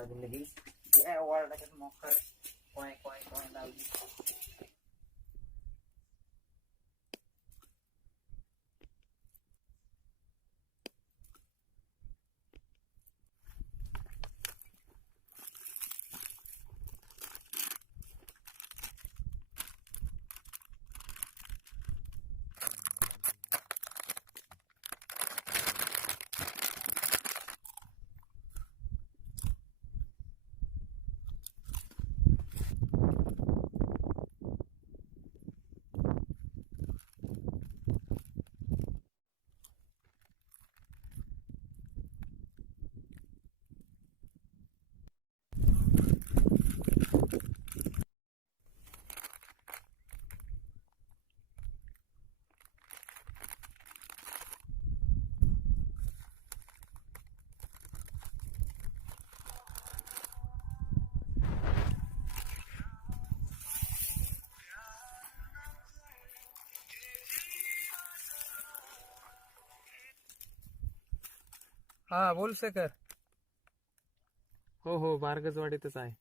lagi lagi. Di ay wala na kasi mo kar. Kuhay kuhay kuhay lagi. हा बोल शेखर. हो हो बारगजवाडीतच आहे.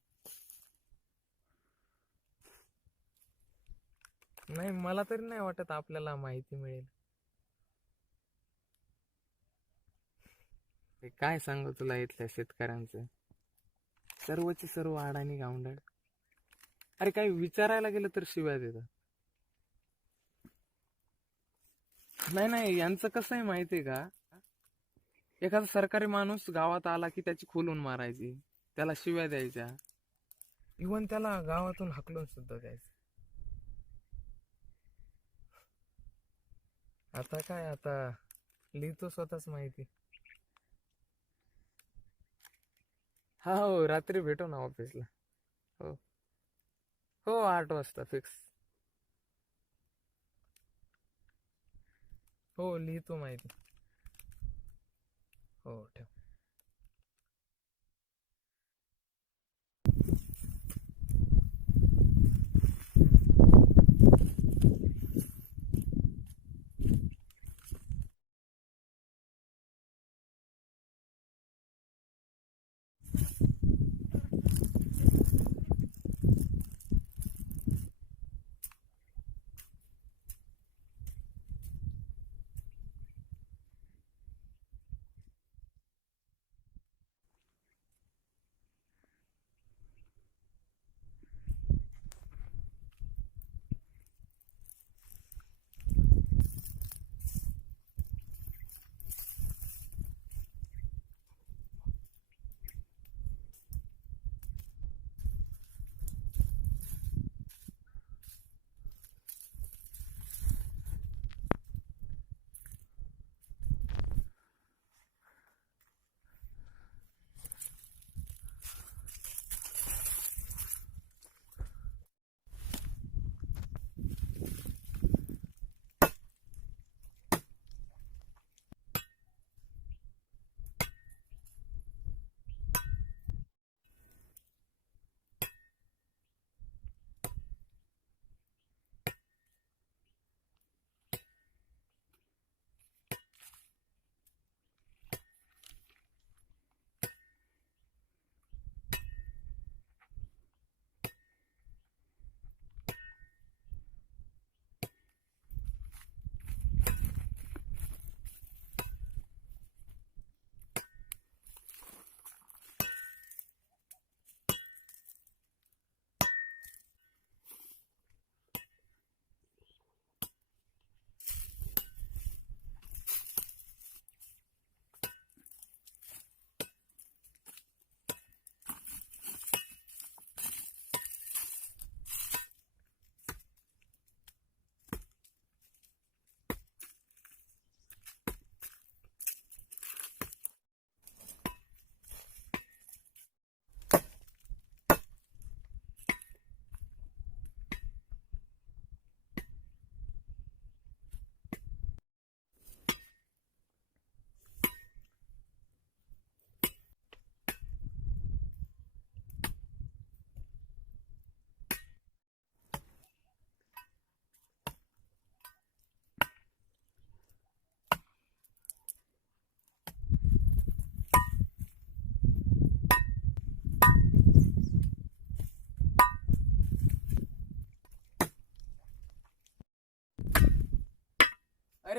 नाही मला तरी नाही वाटत आपल्याला माहिती मिळेल. काय सांगू तुला इथल्या शेतकऱ्यांचं? सर्वचे सर्व अडाणी गावंडळ अरे काही विचारायला गेलं तर शिव्या देतात नाही नाही यांचं कसं आहे माहितीये का? एखादा सरकारी माणूस गावात आला की त्याची खोलून मारायची. त्याला शिव्या द्यायच्या. इवन त्याला गावातून हकलून सुद्धा द्यायचं. आता काय आता? लिहितो स्वतःच माहिती. हा हो रात्री भेटू ना ऑफिसला हो. हो आठ वाजता फिक्स हो लिहितो माहिती. हो ठेव.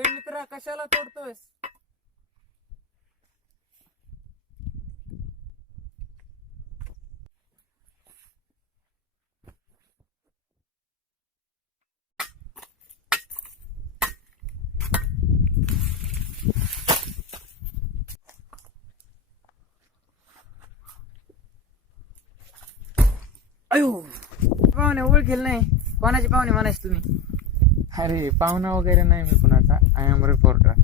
अरे मित्रा कशाला तोडतोयस? अयो पाहुणे ओळखेल नाही. कोणाचे पाहुणे म्हणायचे तुम्ही? अरे पाहुणा वगैरे नाही मी पण. आय एम रिपोर्टर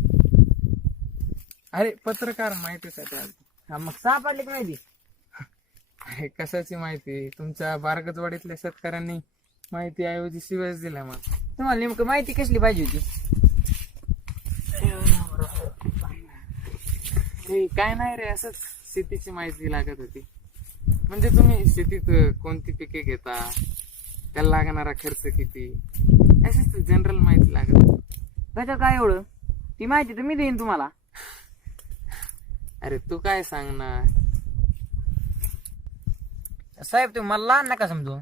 अरे पत्रकार माहितीसाठी आलो. हा मग सापडले की माहिती? अरे कशाची माहिती? तुमच्या बारगतवाडीतल्या शेतकऱ्यांनी माहिती ऐवजी शिवायच दिल्या मला. तुम्हाला नेमकं माहिती कसली पाहिजे होती? हे काय नाही रे असंच शेतीची माहिती लागत होती. म्हणजे तुम्ही शेतीत कोणती पिके घेता? त्याला लागणारा खर्च किती? अशीच जनरल माहिती लागत होती. त्याच्यात काय एवढं? ती माहिती तर मी देईन तुम्हाला. अरे तू काय सांगणार? साहेब तुम्ही मला लहान नका समजू.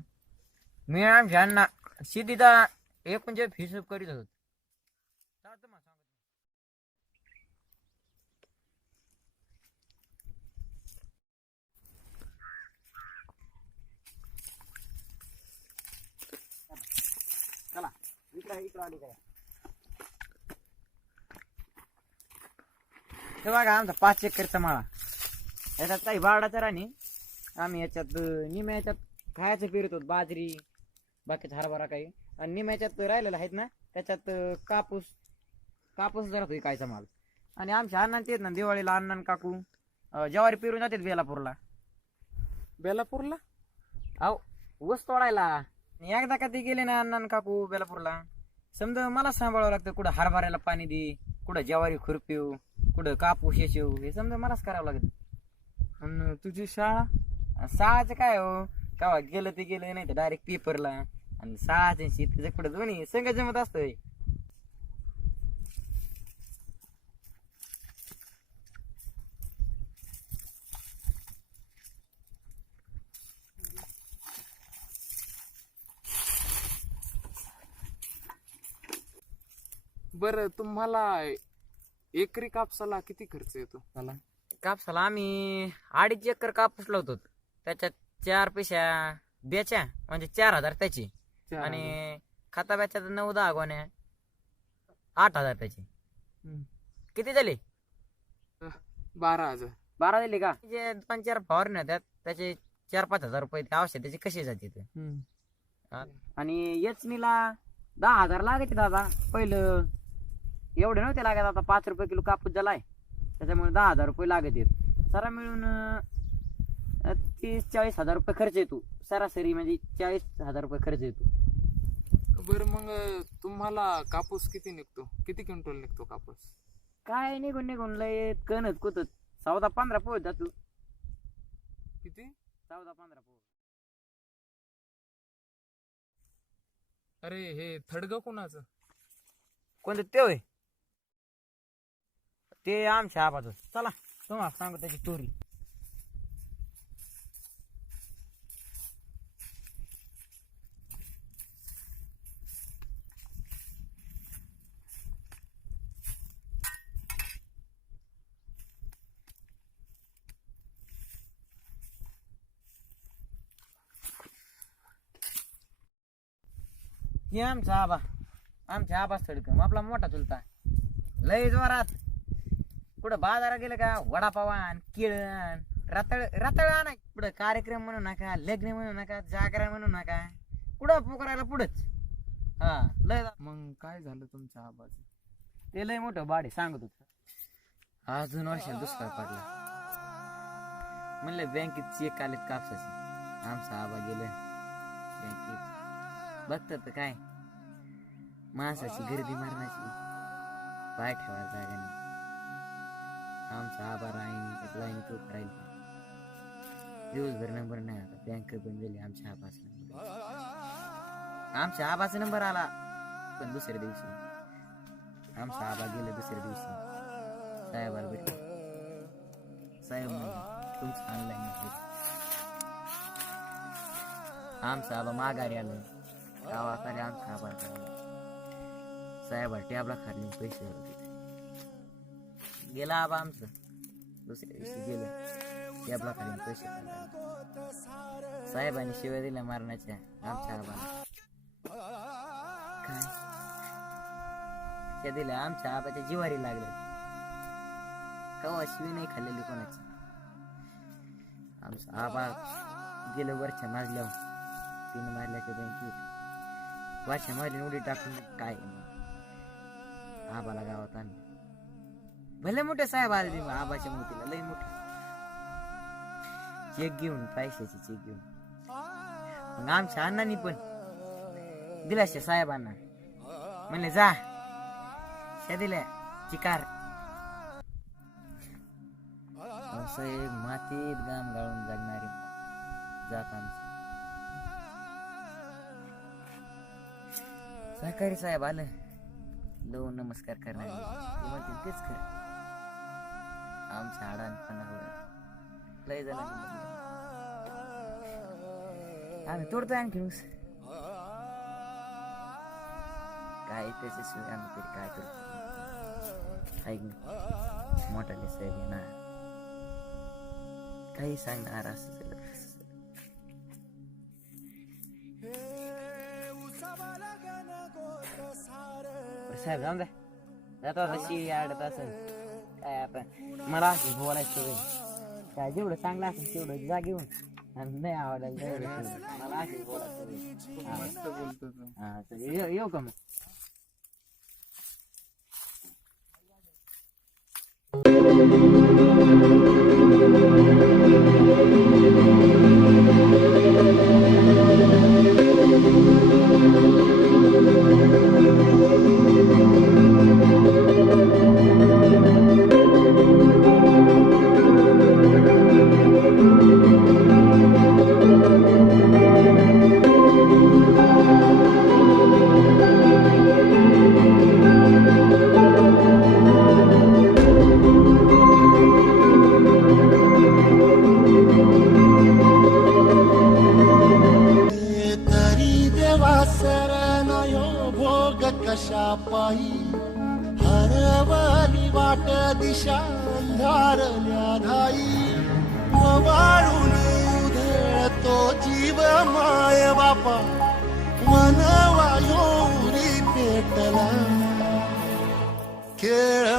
मी आमच्या अण्णा शेतीचा एकूण जे हिशोब करीत होतो. आता तुम्हाला सांगतो. चला इकडं इकडं आली काय हे बघा आमचा पाच एकरचा माळा. याच्यात काही बारडाचा राणी. आम्ही याच्यात निम्या याच्यात खायचं पेरतो बाजरी बाकीचा हरभरा काही. आणि निम्या याच्यात राहिलेलं आहेत ना त्याच्यात कापूस कापूस राहतो कायचा माल. आणि आमच्या अण्णांचे आहेत ना दिवाळीला अण्णा काकू ज्वारी पेरून जातात बेलापूरला. बेलापूरला? अहो ऊस तोडायला एकदा का ते गेले ना अण्णा काकू बेलापूरला समजा मला सांभाळावं लागतं कुठं हरभऱ्याला पाणी दे कुठं ज्वारी खुरपिव कुठं कापूस येशिव हे समजा मलाच करावं लागत आणि तुझी शाळा? सहाचं काय हो? कवा गेलं ते गेलं नाही तर डायरेक्ट पेपरला आणि सहाचे शेतीचं कुठं दोन्ही संघ जमत असतं बर तुम्हाला एकरी कापसाला किती खर्च येतो? मला कापसाला आम्ही अडीच एकर कापूस लावतो. त्याच्यात चार पैशा बेच्या म्हणजे चार हजार त्याची. आणि खाता ब्याच्या नऊ दहा गोण्या. आठ हजार त्याची. हम्म. किती झाले? बारा हजार. बारा दिले का? जे दोन चार फवारणी होत्यात त्याचे चार पाच हजार रुपये ते औषधाचे कसे जाते ते. आणि यचनीला दहा हजार लागायचे दादा पहिलं. एवढे नव्हते लागत आता पाच रुपये किलो कापूस झालाय. त्याच्यामुळे दहा हजार रुपये लागत आहेत. सरा मिळून तीस चाळीस हजार रुपये खर्च येतो. सरासरी म्हणजे चाळीस हजार रुपये खर्च येतो. बर मग तुम्हाला कापूस किती निघतो? किती क्विंटल निघतो कापूस? काय निघून निघून लय कणत कुतत चौदा पंधरा पोहोच जातो. किती? चौदा पंधरा पोहोच अरे हे थडग कोणाचं? कोणतं ते होय? ते आमच्या आबाच. चला तुम्हाला सांगू त्याची स्टोरी हे आमचा आबा. आमच्या आबा थडकम आपला मोठा चुलता. लय जोरात. कुठं बाजारात गेलं का? वडापाव आण केळ आण रताळ रताळ आणा कुठं कार्यक्रम म्हणू नका लग्न म्हणू नका जागरण म्हणू नका. कुठं पुकारायला पुढंच? हा लय जा- मग काय झालं तुमच्या आबाचं? ते लय मोठं बाडे सांगत होत. अजून वर्षाला दुष्काळ पडला. म्हणलं बँकेत चेक आलेत कापसाचे. आमचा आबा गेले. बँकेत. बघतात तर काय? माणसाची गर्दी मारण्याची. पाय ठेवायला जागा नाही. आमचा आबा राहीन लाईन तो राहील. दिवसभर नंबर नाही आता. बँक पण गेली आमच्या आबाचा नंबर आमच्या आबाचा नंबर आला पण दुसऱ्या दिवशी. आमचा आबा गेले दुसऱ्या दिवशी. साहेबाला भेटले. साहेब म्हणजे तुमचं ऑनलाईन आमचा आबा माघारी आलं. गावात आले आमचा आबा. साहेब टॅबला खाली पैसे होते गेला आबा आमचं. दुसऱ्या दिवशी गेलं. या खाली पैसे साहेबांनी शिव्या दिल्या मारण्याच्या आमच्या आबा काय? त्या दिल्या आमच्या आबाच्या जिवारी लागल्या. कवा शिवी नाही खाल्लेली कोणाची. आमचा आबा गेलं वरच्या मारल्यावर तीन मारल्याच्या बँकी होती वरच्या मारली उडी टाकून काय? आबाला गावात आणलं. भले मोठे साहेब आले ते आबाच्या मोतीला लई मोठे. चेक घेऊन पैशाची चेक घेऊन. मग आमच्या अण्णांनी पण दिलाशे साहेबांना. म्हणले जा शा दिल्या चिकार. साहेब एक मातीत गाम गाळून जगणारे जातांचे सहकारी साहेब आलं. लो नमस्कार करणारे. तेच कर आमच्या आडानपणावर लय जण आम्ही तोडतोय आणखी ऊस. काय त्याच्याशिवाय आम्ही तरी काय करतो ऐक ना मोठाले साहेब आहे ना काही सांगणार असं झालं तसं झालं. बरं साहेब जाऊन द्या. जाता तशी आडत असेल. काय मला असं बोलायचं. काय जेवढं चांगलं असेल तेवढं जा घेऊन आणि नाही आवडायला तेवढं. मला असं बोलायचं. हा. मस्त बोलतो तू हा तर येऊ येऊ का मग care